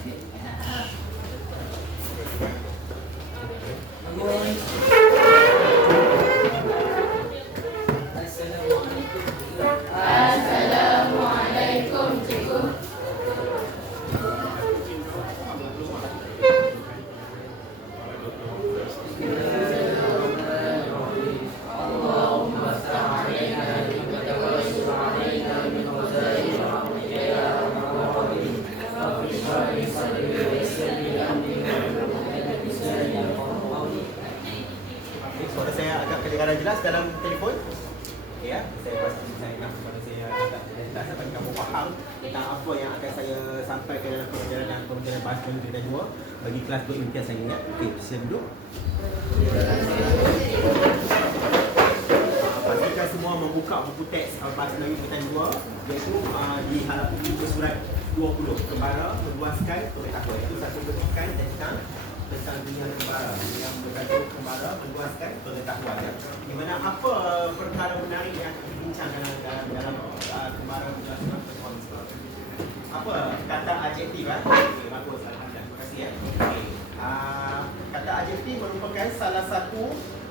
Okay, apa yang akan saya sampaikan dalam perjalanan perjalanan bahasa Melayu kita dua bagi kelas 2 imtiaz hari ini. Okey, sila duduk. Ah, Pastikan semua membuka buku teks bahasa Melayu kita dua iaitu uh, di halaman muka surat 20 kembara meluaskan pengetahuan itu satu petikan tentang tentang dunia kembara yang bertajuk kembara meluaskan pengetahuan ya. di mana apa perkara menarik yang dibincang dalam dalam, dalam uh, kembara meluaskan pengetahuan? Apa kata adjektif kan okey bagus alhamdulillah. Terima kasih ya okey. Uh, kata adjektif merupakan salah satu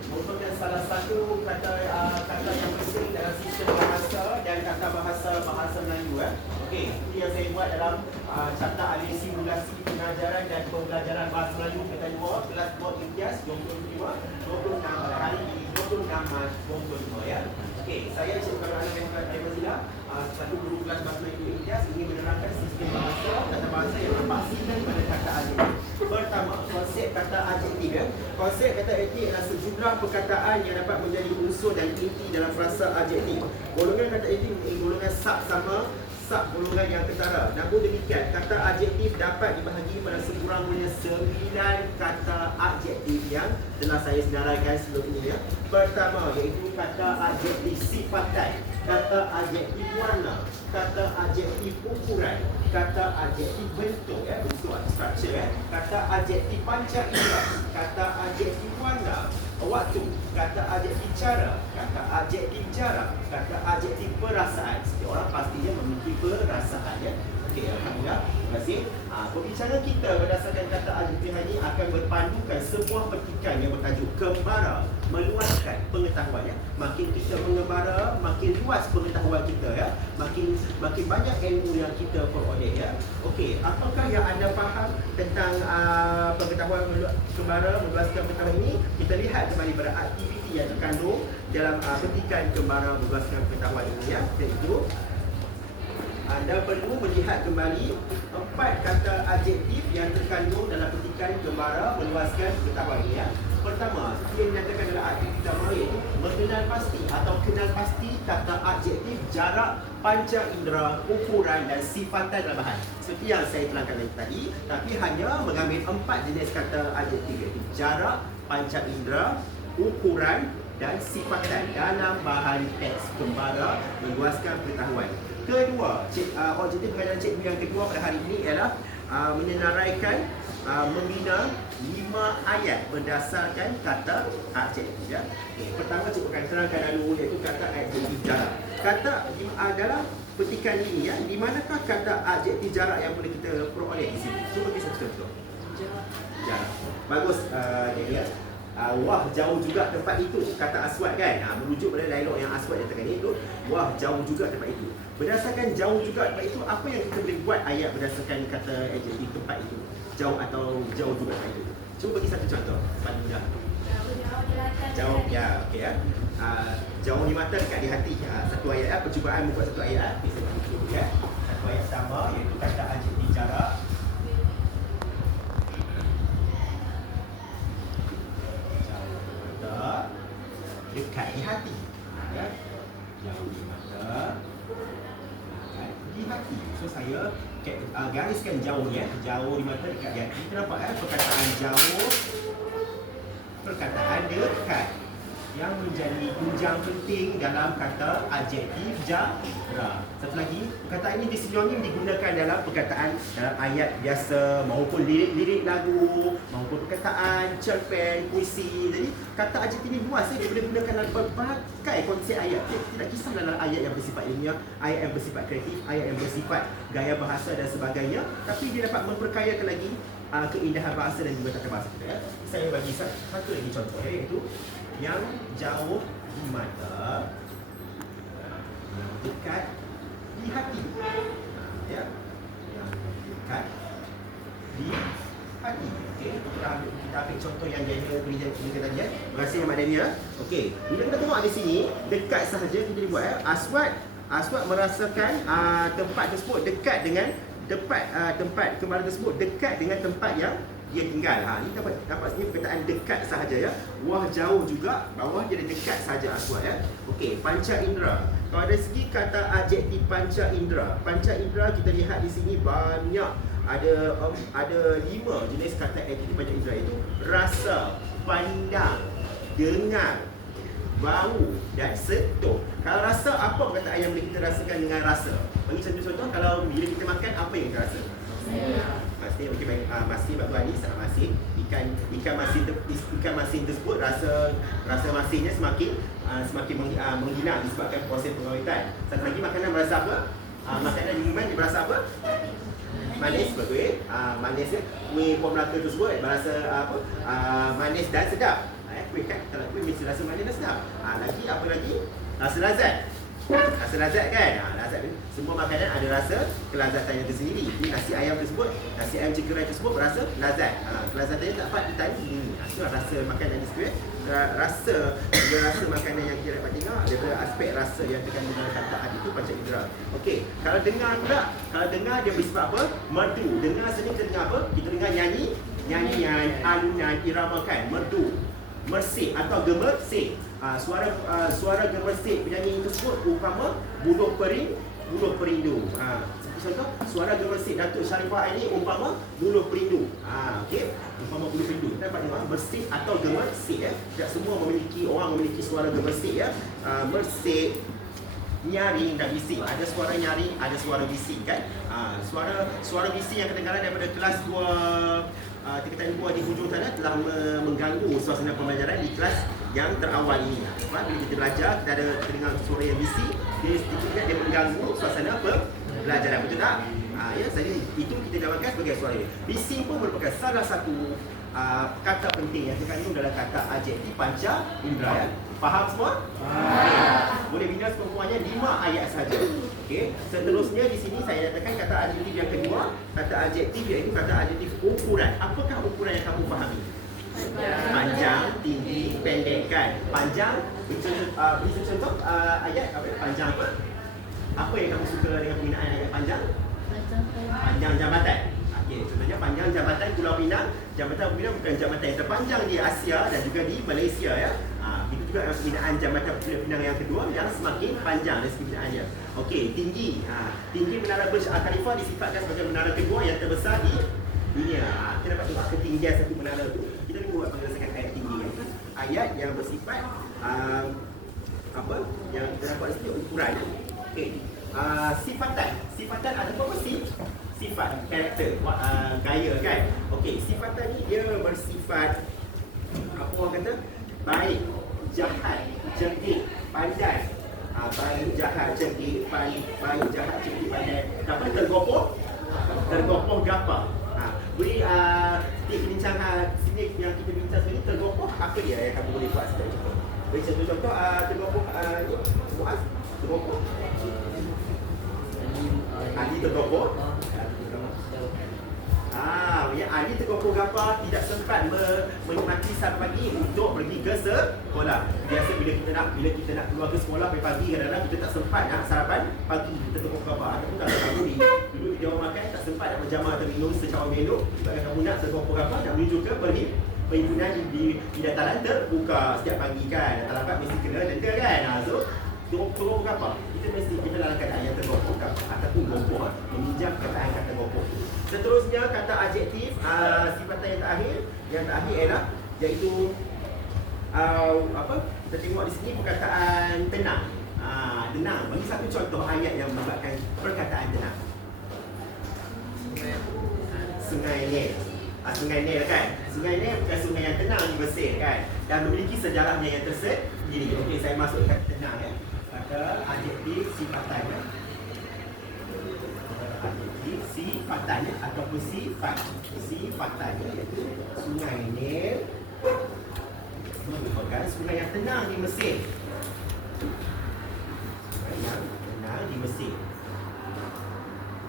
merupakan salah satu kata uh, kata yang penting dalam sistem bahasa dan kata bahasa bahasa Melayu eh. Okey, itu yang saya buat dalam uh, chapter alih simulasi pengajaran dan pembelajaran bahasa Melayu kita dua kelas 2 imtiaz 25 26 pada hari ini 26 Mac 25 ya. Okey, saya Encik Muhammad Ali Muhammad Ali Mazila uh, satu guru kelas bahasa imtiaz ingin menerangkan sistem bahasa kata bahasa yang terpastikan pada kata adjektif. Pertama, konsep kata adjektif ya. Konsep kata adjektif adalah sejumlah perkataan yang dapat menjadi unsur dan inti dalam frasa adjektif. Golongan kata adjektif mempunyai golongan sak sama sak golongan yang ketara. Namun demikian, kata adjektif dapat dibahagi pada sekurang-kurangnya sembilan kata adjektif yang telah saya senaraikan sebelum ini ya. Pertama, iaitu kata adjektif sifatan, kata adjektif warna, kata adjektif ukuran, kata adjektif bentuk ya, bentuk atau structure ya. Kata adjektif panca indera, kata adjektif warna, waktu, kata adjektif cara, kata adjektif jarak, kata adjektif perasaan. Setiap orang pastinya memiliki perasaan ya. Okey, alhamdulillah. Terima kasih. Ha, pembicaraan kita berdasarkan kata adjektif ini akan berpandukan sebuah petikan yang bertajuk kembara meluaskan pengetahuan ya. Makin kita mengembara, makin luas pengetahuan kita ya. Makin makin banyak ilmu yang kita peroleh ya. Okey, apakah yang anda faham tentang uh, pengetahuan melu- kembara meluaskan pengetahuan ini? Kita lihat kembali pada aktiviti yang terkandung dalam uh, petikan kembara meluaskan pengetahuan ini ya. Iaitu anda perlu melihat kembali empat kata adjektif yang terkandung dalam petikan kembara meluaskan pengetahuan ini ya. Pertama, yang dinyatakan dalam adjektif pertama iaitu mengenal pasti atau kenal pasti kata adjektif jarak, panca indera, ukuran dan sifatan dalam bahan. Seperti yang saya terangkan tadi, tapi hanya mengambil empat jenis kata adjektif iaitu jarak, panca indera, ukuran dan sifatan dalam bahan teks kembara meluaskan pengetahuan. Kedua, cik, uh, objektif pengajaran cikgu yang kedua pada hari ini ialah uh, menyenaraikan uh, membina lima ayat berdasarkan kata adjektif ya. Okay, pertama cikgu akan terangkan dulu iaitu kata adjektif jarak. Kata dalam petikan ini ya, di manakah kata adjektif jarak yang boleh kita peroleh di sini? Cuba kita contoh. Jarak. Bagus uh, ya. Uh, wah jauh juga tempat itu kata aswad kan ha, merujuk pada dialog yang aswad nyatakan itu wah jauh juga tempat itu berdasarkan jauh juga tempat itu apa yang kita boleh buat ayat berdasarkan kata adjektif tempat itu? Jauh atau jauh juga tempat itu? Cuba bagi satu contoh paling mudah jauh ya okey ya. Uh, jauh di mata dekat di hati. Uh, satu ayat ya percubaan membuat satu ayat uh. bisa dulu ya. Satu ayat sama iaitu kata adjektif jarak jauh di mata dekat di hati ya. Jauh di mata di hati so saya uh, gariskan jauh ya. Jauh di mata dekat di hati. Kita nampak eh perkataan jauh. Perkataan dekat yang menjadi tunjang penting dalam kata adjektif jara. Satu lagi, perkataan ini sinonim digunakan dalam perkataan dalam ayat biasa maupun lirik-lirik lagu maupun perkataan cerpen, puisi. Jadi kata adjektif ini luas dia boleh gunakan dalam berbagai konsep ayat. Dia tidak kisah dalam ayat yang bersifat ilmiah, ayat yang bersifat kreatif, ayat yang bersifat gaya bahasa dan sebagainya, tapi dia dapat memperkayakan lagi uh, keindahan bahasa dan juga tata bahasa kita ya. Saya bagi satu lagi contoh ya, iaitu yang jauh di mata yang dekat di hati. Ya. Yang dekat di hati. Okey, kita ambil, kita ambil contoh yang Daniel beri tadi ya. Terima kasih Mak Daniel. Okey, bila kita tengok di sini, dekat sahaja kita buat ya. Aswad Aswad merasakan uh, tempat tersebut dekat dengan tempat uh, tempat kemarin tersebut dekat dengan tempat yang dia tinggal. Ha, ini dapat dapat sini perkataan dekat sahaja ya. Wah jauh juga, bawah dia dekat sahaja aswad ya. Okey, panca indera. Kalau dari segi kata adjektif panca indera, panca indera kita lihat di sini banyak ada um, ada lima jenis kata adjektif panca indera itu rasa, pandang, dengar, bau dan sentuh. Kalau rasa apa perkataan yang boleh kita rasakan dengan rasa? Bagi contoh-contoh kalau bila kita makan apa yang kita rasa? Masih okey baik uh, masih Pak Tuan sangat masih ikan ikan masin ikan masin tersebut rasa rasa masinnya semakin uh, semakin meng, uh, menghina disebabkan proses pengawetan. Satu lagi makanan berasa apa? Uh, makanan minuman dia berasa apa? manis betul uh, manis ya pom melaka tersebut berasa uh, apa uh, manis dan sedap eh kuih kan kalau kuih mesti rasa manis dan sedap uh, lagi apa lagi rasa lazat Rasa lazat kan? Ha, lazat ni. Semua makanan ada rasa kelazatan yang tersendiri. Ini nasi ayam tersebut, nasi ayam cikerai tersebut berasa lazat. Ha, kelazatannya tak dapat ditanya ini. Ha, so, rasa makanan ni sebenarnya rasa dia rasa makanan yang kita dapat tengok ada aspek rasa yang terkandung dalam kata hati itu panca indera. Okey, kalau dengar pula, kalau dengar dia bersifat apa? Merdu. Dengar sini kita dengar apa? Kita dengar nyanyi, nyanyian, alunan, irama kan, merdu. Mersik atau gemersik. Uh, suara uh, suara gemersik penyanyi tersebut umpama buluh pering buluh perindu. Ha, contoh suara gemersik Datuk Sharifah ini umpama buluh perindu. Ha, okey. Umpama buluh perindu. Kita dapat tengok bersih atau gemersik ya. Tidak semua memiliki orang memiliki suara gemersik ya. Uh, mersik nyaring dan bising. Ada suara nyaring, ada suara bising kan? Ha, suara suara bising yang kedengaran daripada kelas 2 uh, tingkatan 2 di hujung sana telah mengganggu suasana pembelajaran di kelas yang terawal ini. Sebab bila kita belajar, kita ada terdengar suara yang bisi, dia sedikit dia mengganggu suasana pembelajaran. Betul tak? Ha, ya, jadi itu kita dapatkan sebagai suara ini. Bising pun merupakan salah satu uh, kata penting yang terkandung dalam kata adjektif panca indera. Ya. Faham semua? Okay. Boleh bina semuanya lima ayat saja. Okey. Seterusnya di sini saya nyatakan kata adjektif yang kedua, kata adjektif iaitu kata adjektif ukuran. Apakah ukuran yang kamu fahami? panjang, tinggi, pendek kan. Panjang, bisa uh, bisa contoh uh, ayat apa? Panjang apa? Apa yang kamu suka dengan penggunaan ayat panjang? Panjang jabatan. Okey, contohnya panjang jabatan Pulau Pinang. Jabatan Pulau Pinang bukan jabatan yang terpanjang di Asia dan juga di Malaysia ya. Ha, itu juga yang pembinaan jambatan Pulau Pinang yang kedua yang semakin panjang dari pembinaannya. Okey, tinggi. Ha, tinggi Menara Burj Al Khalifa disifatkan sebagai menara kedua yang terbesar di dunia. Ha, kita dapat tengok ketinggian satu menara itu buat berdasarkan ayat tinggi itu ayat yang bersifat uh, apa yang dapat disebut ukuran okey uh, sifatan sifatan sih sifat karakter uh, gaya kan? Okey sifatan ni dia bersifat apa orang kata? Baik jahat cerdik pandai. Uh, baik jahat cerdik baik baik jahat cerdik pandai. Dapat tergopoh? Tergopoh gapa? Beri uh, tip bincang uh, sini yang kita bincang sini tergopoh apa dia yang kamu boleh buat sebagai contoh beri satu contoh uh, tergopoh uh, ni Muaz? Tergopoh? Ali tergopoh Ah, Ali tergopoh apa tidak sempat menikmati sampai pagi untuk pergi ke sekolah. Biasa bila kita nak bila kita nak keluar ke sekolah pagi-pagi kadang-kadang kita tak sempat nak sarapan pagi kita tergopoh apa. Ataupun tak tahu ni duduk di jawab makan tak sempat nak berjamaah atau minum secara elok sebab kamu nak tergopoh apa nak menuju ke pergi perhimpunan di, di, di dataran terbuka setiap pagi kan. Dapat mesti kena denda kan. Ha, so tergopoh apa? Kita mesti kita dalam keadaan yang tergopoh ataupun gopoh meminjam kataan kata gopoh. Seterusnya kata adjektif uh, sifatan yang terakhir yang terakhir ialah iaitu uh, apa kita tengok di sini perkataan tenang. Ah, tenang. Bagi satu contoh ayat yang melibatkan perkataan tenang. Sungai Nil. Ah, sungai Nil kan? Sungai Nil bukan sungai yang tenang di Mesir kan? Dan memiliki sejarahnya yang tersendiri. Okey, saya masukkan tenang ya. Kata adjektif sifatannya. Adjektif sifatannya ataupun sifat sifatannya iaitu Sungai Nil merupakan sungai yang tenang di Mesir. Yang tenang di Mesir.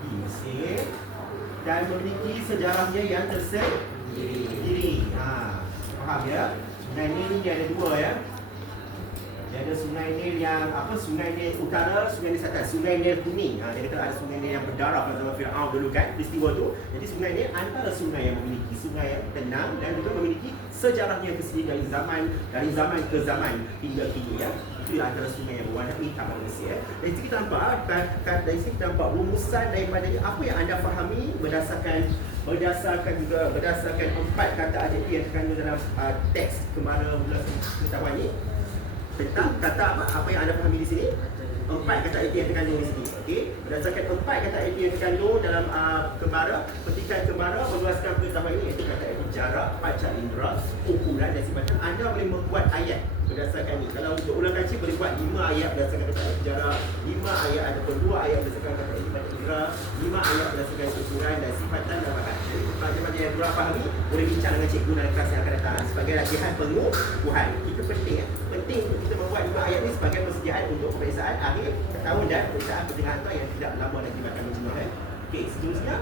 Di Mesir dan memiliki sejarahnya yang tersendiri. Ha, faham ya? Sungai Nil ni dia ada dua ya. Ada sungai Nil yang apa? Sungai Nil utara, sungai Nil selatan, sungai Nil kuning. Ha, dia kata ada sungai Nil yang berdarah pada zaman Firaun dulu kan, peristiwa tu. Jadi sungai Nil antara sungai yang memiliki sungai yang tenang dan juga memiliki sejarahnya tersendiri dari zaman dari zaman ke zaman hingga kini ya. Itu antara sungai yang berwarna hitam pada Mesir. Ya. Sini kita nampak, dari sini kita nampak rumusan daripada apa yang anda fahami berdasarkan berdasarkan juga berdasarkan empat kata adjektif yang terkandung dalam uh, teks kemara bulan pengetahuan ini tentang kata apa apa yang anda fahami di sini? Empat kata adjektif yang terkandung di sini okey? Berdasarkan empat kata adjektif yang terkandung dalam uh, kemara petikan kemara meluaskan pengetahuan ini iaitu kata adjektif jarak pancar indera ukuran dan sebagainya. Anda boleh membuat ayat berdasarkan ini kalau untuk ulang kaji boleh buat lima ayat berdasarkan kata jarak lima ayat ataupun dua ayat berdasarkan kata pancar indera lima ayat berdasarkan ukuran dan sifatan dan bakat pelajar-pelajar yang kurang fahami boleh bincang dengan cikgu dalam kelas yang akan datang sebagai latihan pengukuhan. Kita penting ya penting untuk kita membuat lima ayat ni sebagai persediaan untuk peperiksaan akhir tahun dan peperiksaan pertengahan tahun yang tidak lama lagi bakal menjenuh eh. Okey, seterusnya